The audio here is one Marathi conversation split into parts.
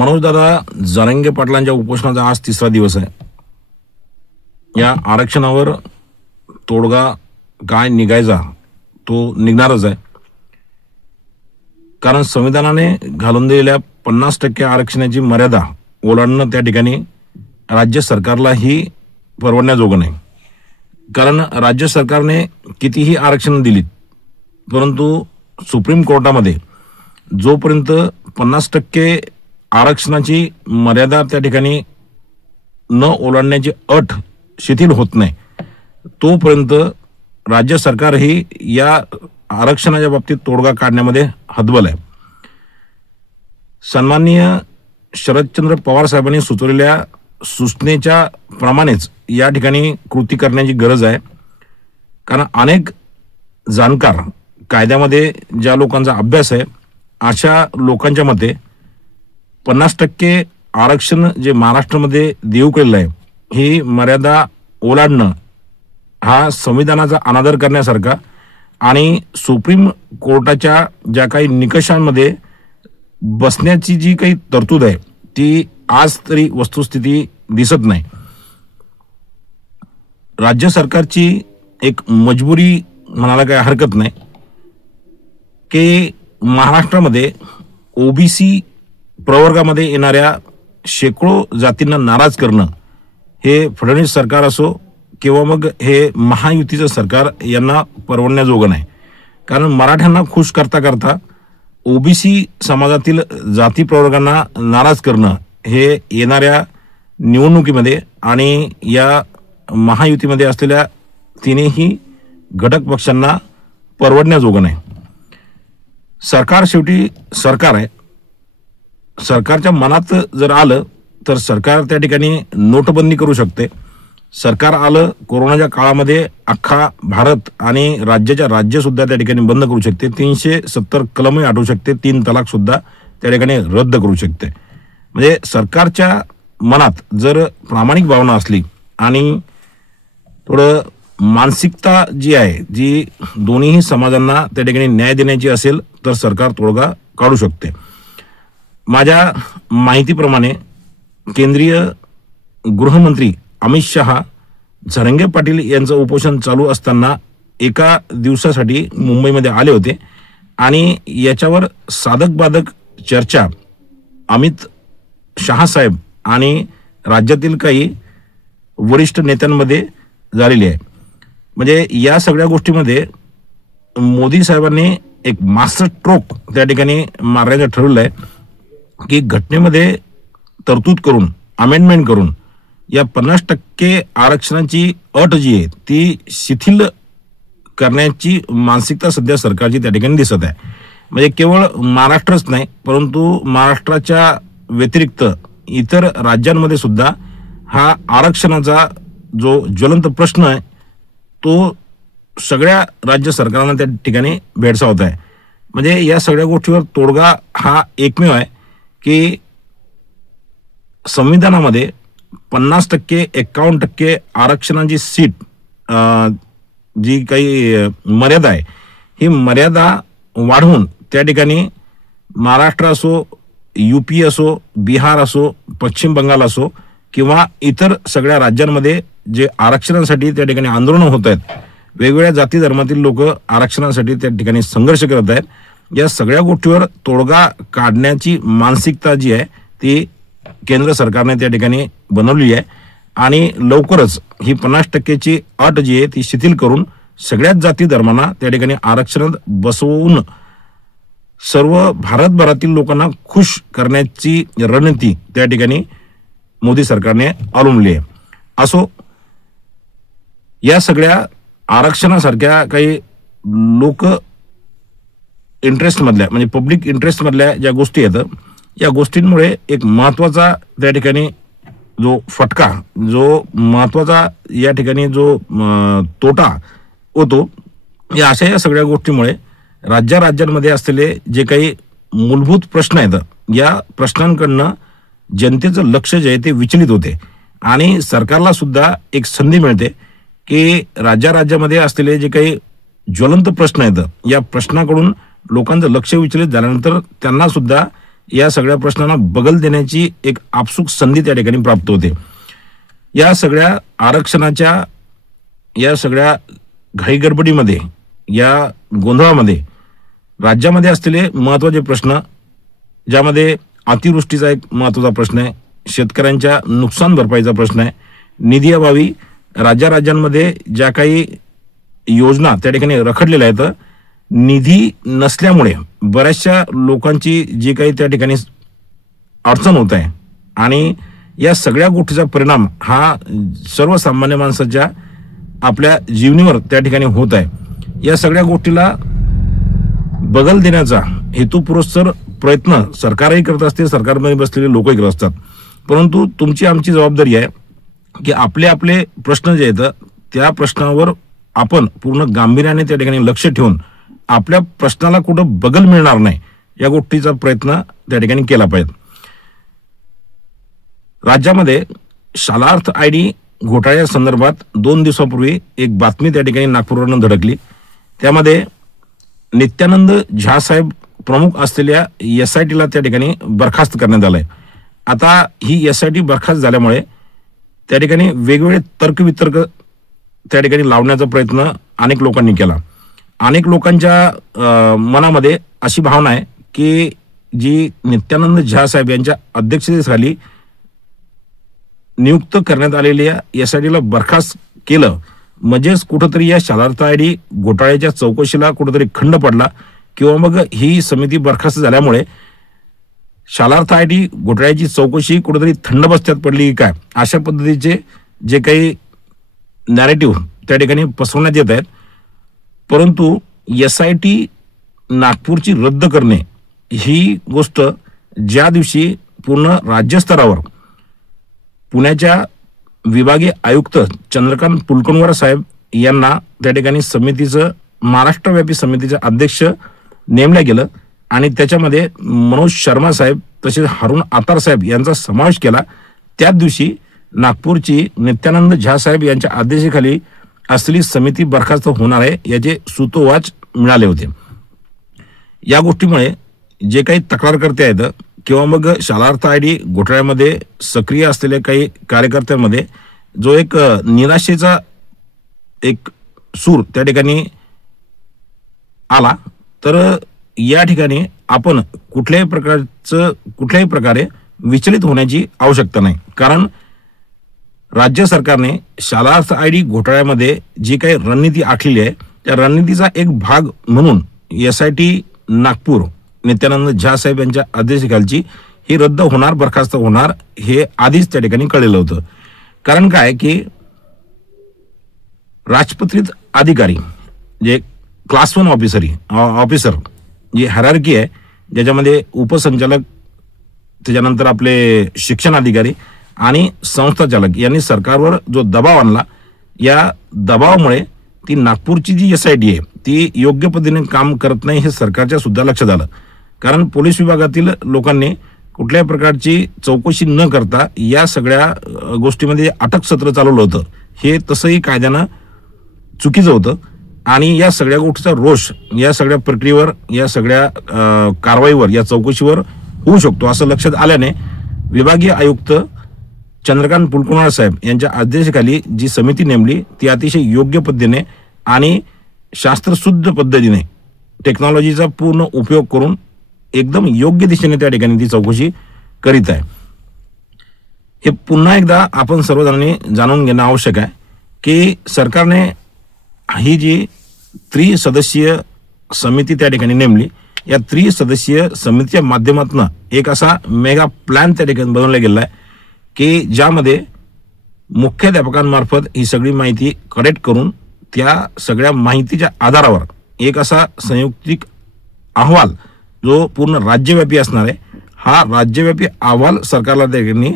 मनोजदादा जरांगे पाटलांच्या उपोषणाचा आज तिसरा दिवस आहे। या आरक्षणावर तोडगा काय निघायचा तो निघणारच आहे, कारण संविधानाने घालून दिलेल्या 50% आरक्षणाची मर्यादा ओलांडणं त्या ठिकाणी राज्य सरकारलाही परवडण्याजोगं नाही। कारण राज्य सरकारने कितीही आरक्षण दिली, परंतु सुप्रीम कोर्टामध्ये जोपर्यंत 50% आरक्षणाची मर्यादा त्या ठिकाणी न ओलांडण्याची अट शिथिल होत नाही, तोपर्यंत राज्य सरकार ही या आरक्षणाच्या बाबतीत तोडगा काढण्यामध्ये हतबल आहे। सन्माननीय शरदचंद्र पवार साहेबांनी सुचवलेल्या सूचनेच्या प्रमाणेच या ठिकाणी कृती करण्याची गरज आहे। कारण अनेक जाणकार कायद्यामध्ये ज्या लोकांचा अभ्यास आहे अशा लोकांच्या मते 50% आरक्षण जे महाराष्ट्रामध्ये देऊ केलेलं आहे ही मर्यादा ओलांडणं हा संविधानाचा अनादर करण्यासारखा आणि सुप्रीम कोर्टाच्या ज्या काही निकषांमध्ये बसण्याची जी काही तरतूद आहे ती आज तरी वस्तुस्थिती दिसत नाही। राज्य सरकारची एक मजबुरी म्हणायला काही हरकत नाही की महाराष्ट्रामध्ये ओबीसी प्रवर्गामध्ये येणाऱ्या शेकडो जातींना नाराज करणं हे फडणवीस सरकार असो किंवा मग हे महायुतीचं सरकार यांना परवडण्याजोगं नाही। कारण मराठ्यांना खुश करता करता ओबीसी समाजातील जाती प्रवर्गांना नाराज करणं हे येणाऱ्या निवडणुकीमध्ये आणि या महायुतीमध्ये असलेल्या तिन्ही घटक पक्षांना परवडण्याजोगं नाही। सरकार शेवटी सरकार आहे। सरकारच्या मनात जर आलं तर सरकार त्या ठिकाणी नोटबंदी करू शकते। सरकार आलं कोरोनाच्या काळामध्ये अख्खा भारत आणि राज्याच्या राज्य सुद्धा त्या ठिकाणी बंद करू शकते। 370 कलमही हटवू शकते। 3 तलाक सुद्धा त्या ठिकाणी रद्द करू शकते। म्हणजे सरकारच्या मनात जर प्रामाणिक भावना असली आणि थोडं मानसिकता जी आहे जी दोन्ही समाजांना त्या ठिकाणी न्याय देण्याची असेल तर सरकार तोडगा काढू शकते। माझ्या माहितीप्रमाणे केंद्रीय गृहमंत्री अमित शहा जरांगे पाटील यांचं उपोषण चालू असताना एका दिवसासाठी मुंबईमध्ये आले होते आणि याच्यावर साधक बाधक चर्चा अमित शहा साहेब आणि राज्यातील काही वरिष्ठ नेत्यांमध्ये झालेली आहे। म्हणजे या सगळ्या गोष्टीमध्ये मोदी साहेबांनी एक मास्टर स्ट्रोक त्या ठिकाणी मारण्याचं ठरवलं आहे की घटनेमध्ये तरतूद करून अमेंडमेंट करून या 50% आरक्षणाची अट जी आहे ती शिथिल करण्याची मानसिकता सध्या सरकारची त्या ठिकाणी दिसत आहे। म्हणजे केवळ महाराष्ट्रच नाही परंतु महाराष्ट्राच्या व्यतिरिक्त इतर राज्यांमध्ये सुद्धा हा आरक्षणाचा जो ज्वलंत प्रश्न आहे तो सगळ्या राज्य सरकारांना त्या ठिकाणी भेडसावत आहे। म्हणजे या सगळ्या गोष्टीवर तोडगा हा एकमेव आहे की संविधानामध्ये 50% 51% आरक्षणाची सीट जी काही मर्यादा आहे ही मर्यादा वाढवून त्या ठिकाणी महाराष्ट्र असो, यूपी असो, बिहार असो, पश्चिम बंगाल असो किंवा इतर सगळ्या राज्यांमध्ये जे आरक्षणासाठी त्या ठिकाणी आंदोलनं होत आहेत, वेगवेगळ्या जाती धर्मातील लोक आरक्षणासाठी त्या ठिकाणी संघर्ष करत आहेत, या सगळ्या गोष्टीवर तोडगा काढण्याची मानसिकता जी आहे ती केंद्र सरकारने त्या ठिकाणी बनवली आहे आणि लवकरच ही 50%ची अट जी आहे ती शिथिल करून सगळ्याच जाती धर्मांना त्या ठिकाणी आरक्षणात बसवून सर्व भारतभरातील लोकांना खुश करण्याची रणनीती त्या ठिकाणी मोदी सरकारने अवलंबली आहे। असो, या सगळ्या आरक्षणासारख्या काही लोक इंटरेस्ट मधल्या म्हणजे पब्लिक इंटरेस्ट मधल्या ज्या गोष्टी आहेत या गोष्टींमुळे एक महत्वाचा त्या ठिकाणी जो फटका जो महत्वाचा या ठिकाणी जो तोटा होतो या अशा या सगळ्या गोष्टीमुळे राज्यांमध्ये असलेले जे काही मूलभूत प्रश्न आहेत या प्रश्नांकडनं जनतेचं लक्ष जे आहे ते विचलित होते आणि सरकारला सुद्धा एक संधी मिळते की राज्यामध्ये असलेले जे काही ज्वलंत प्रश्न आहेत या प्रश्नाकडून लोकांचं लक्ष विचलित झाल्यानंतर त्यांना सुद्धा या सगळ्या प्रश्नांना बगल देण्याची एक आपसूक संधी त्या ठिकाणी प्राप्त होते. या सगळ्या आरक्षणाच्या या सगळ्या घाईगडबडीमध्ये, या गोंधळामध्ये राज्यामध्ये असलेले महत्त्वाचे प्रश्न, ज्यामध्ये अतिवृष्टीचा एक महत्त्वाचा प्रश्न आहे, शेतकऱ्यांच्या नुकसान भरपाईचा प्रश्न आहे, निधी अभावी राज्यांमध्ये ज्या काही योजना त्या ठिकाणी रखडलेल्या आहेत, निधी नसल्यामुळे बऱ्याचशा लोकांची जी काही त्या ठिकाणी अडचण होत आहे आणि या सगळ्या गोष्टीचा परिणाम हा सर्वसामान्य माणसाच्या आपल्या जीवनावर त्या ठिकाणी होत आहे. या सगळ्या गोष्टीला बगल देण्याचा हेतुपुरस्सर प्रयत्न सरकारही करत असते, सरकारमध्ये बसलेले लोकही करत असतात. परंतु तुमची आमची जबाबदारी आहे की आपले आपले प्रश्न जे आहेत त्या प्रश्नावर आपण पूर्ण गांभीर्याने त्या ठिकाणी लक्ष ठेवून आपल्या प्रश्नाला कुठं बगल मिळणार नाही या गोष्टीचा प्रयत्न त्या ठिकाणी केला पाहिजे. राज्यामध्ये शालार्थ आयडी घोटाळ्या संदर्भात 2 दिवसापूर्वी एक बातमी त्या ठिकाणी नागपूरवरून धडकली. त्यामध्ये नित्यानंद झा साहेब प्रमुख असलेल्या SITला त्या ठिकाणी बरखास्त करण्यात आलंय. आता ही SIT बरखास्त झाल्यामुळे त्या ठिकाणी वेगवेगळे तर्कवितर्क त्या ठिकाणी लावण्याचा प्रयत्न अनेक लोकांनी केला. अनेक लोकांच्या मनामध्ये अशी भावना आहे की जी नित्यानंद झा साहेब यांच्या अध्यक्षतेखाली नियुक्त करण्यात आलेल्या SITला बरखास्त केलं म्हणजेच कुठंतरी या शालार्थ आयडी घोटाळ्याच्या चौकशीला कुठंतरी खंड पडला, किंवा मग ही समिती बरखास्त झाल्यामुळे शालार्थ आयडी घोटाळ्याची चौकशी कुठेतरी थंड बस्त्यात पडली काय, अशा पद्धतीचे जे काही नॅरेटिव्ह त्या ठिकाणी पसरवण्यात येत आहेत. परंतु SIT नागपूरची रद्द करणे ही गोष्ट ज्या दिवशी पूर्ण राज्यस्तरावर पुण्याच्या विभागीय आयुक्त चंद्रकांत पुलकनवर साहेब यांना त्या ठिकाणी समितीचं, महाराष्ट्रव्यापी समितीचे अध्यक्ष नेमलं गेलं आणि त्याच्यामध्ये मनोज शर्मा साहेब तसेच हारून आतार साहेब यांचा समावेश केला, त्याच दिवशी नागपूरची नित्यानंद झा साहेब यांच्या आदेशाखाली असलेली समिती बरखास्त होणार आहे याचे सूतोवाच मिळाले होते. या गोष्टीमुळे जे काही तक्रारकर्ते आहेत किंवा मग शालार्थ आयडी घोटाळ्यामध्ये सक्रिय असलेल्या काही कार्यकर्त्यांमध्ये जो एक निराशेचा एक सूर त्या ठिकाणी आला, तर या ठिकाणी आपण कुठल्याही प्रकारे विचलित होण्याची आवश्यकता नाही. कारण राज्य सरकारने शालार्थ आयडी घोटाळ्यामध्ये जी काही रणनीती आखलेली आहे त्या रणनीतीचा एक भाग म्हणून SIT नागपूर नित्यानंद झा साहेब यांच्या आदेशाखालची ही रद्द होणार, बरखास्त होणार हे आधीच त्या ठिकाणी कळलेलं होतं. कारण काय की राजपत्रित अधिकारी जे क्लास 1 ऑफिसर जी हायरार्की आहे, ज्याच्यामध्ये उपसंचालक, त्याच्यानंतर आपले शिक्षण अधिकारी आणि संस्थाचालक यांनी सरकारवर जो दबाव आणला, या दबावामुळे ती नागपूरची जी SIT आहे ती योग्य पद्धतीने काम करत नाही हे सरकारच्या सुद्धा लक्षात आलं. कारण पोलीस विभागातील लोकांनी कुठल्याही प्रकारची चौकशी न करता या सगळ्या गोष्टीमध्ये अटक सत्र चालवलं होतं, हे तसंही कायद्यानं चुकीचं होतं आणि या सगळ्या गोष्टीचा रोष या सगळ्या प्रक्रियेवर, या सगळ्या कारवाईवर, या चौकशीवर होऊ शकतो असं लक्षात आल्याने विभागीय आयुक्त चंद्रकांत पुलकनवर साहेब यांच्या आदेशाखाली जी समिती नेमली ती अतिशय योग्य पद्धतीने आणि शास्त्रशुद्ध पद्धतीने टेक्नॉलॉजीचा पूर्ण उपयोग करून एकदम योग्य दिशेने त्या ठिकाणी ती चौकशी करीत आहे. हे पुन्हा एकदा आपण सर्वजणांनी जाणून घेणं आवश्यक आहे की सरकारने ही जी त्रिसदस्यीय समिती त्या ठिकाणी नेमली, या त्रिसदस्यीय समितीच्या माध्यमातून एक असा मेगा प्लॅन त्या ठिकाणी बनवला गेला आहे की ज्यामध्ये मुख्याध्यापकांमार्फत ही सगळी माहिती कलेक्ट करून त्या सगळ्या माहितीच्या आधारावर एक असा संयुक्तिक अहवाल जो पूर्ण राज्यव्यापी असणार आहे, हा राज्यव्यापी अहवाल सरकारला त्या ठिकाणी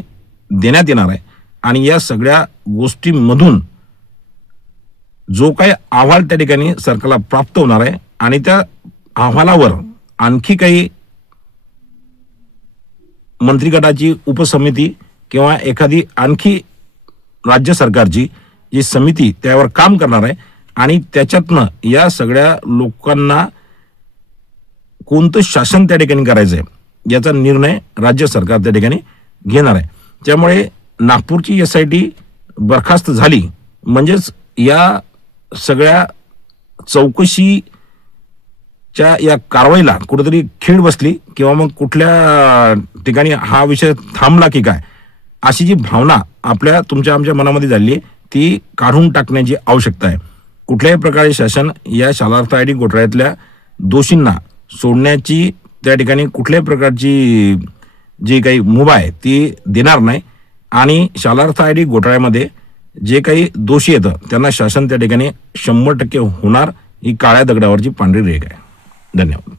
देण्यात येणार आहे आणि या सगळ्या गोष्टींमधून जो काही अहवाल त्या ठिकाणी सरकारला प्राप्त होणार आहे आणि त्या अहवालावर आणखी काही मंत्रिगटाची उपसमिती किंवा एखादी आणखी राज्य सरकारची जी समिती त्यावर काम करणार आहे आणि त्याच्यातनं या सगळ्या लोकांना कोणतं शासन त्या ठिकाणी करायचंय याचा निर्णय राज्य सरकार त्या ठिकाणी घेणार आहे. त्यामुळे नागपूरची SIT बरखास्त झाली म्हणजेच या सगळ्या चौकशीच्या या कारवाईला कुठेतरी खीळ बसली किंवा मग कुठल्या ठिकाणी हा विषय थांबला की काय, अशी जी भावना तुमच्या आमच्या मनामध्ये झाली आहे ती काढून टाकण्याची आवश्यकता आहे. कुठल्याही प्रकारे शासन या शालार्थ ID घोटाळ्यातल्या दोषींना सोडण्याची त्या ठिकाणी कुठल्याही प्रकारची जी काही मुभा आहे ती देणार नाही आणि शालार्थ ID घोटाळ्यामध्ये जे काही दोषी येतं त्यांना शासन त्या ठिकाणी 100% होणार, ही काळ्या दगडावरची पांढरी रेघ आहे. धन्यवाद.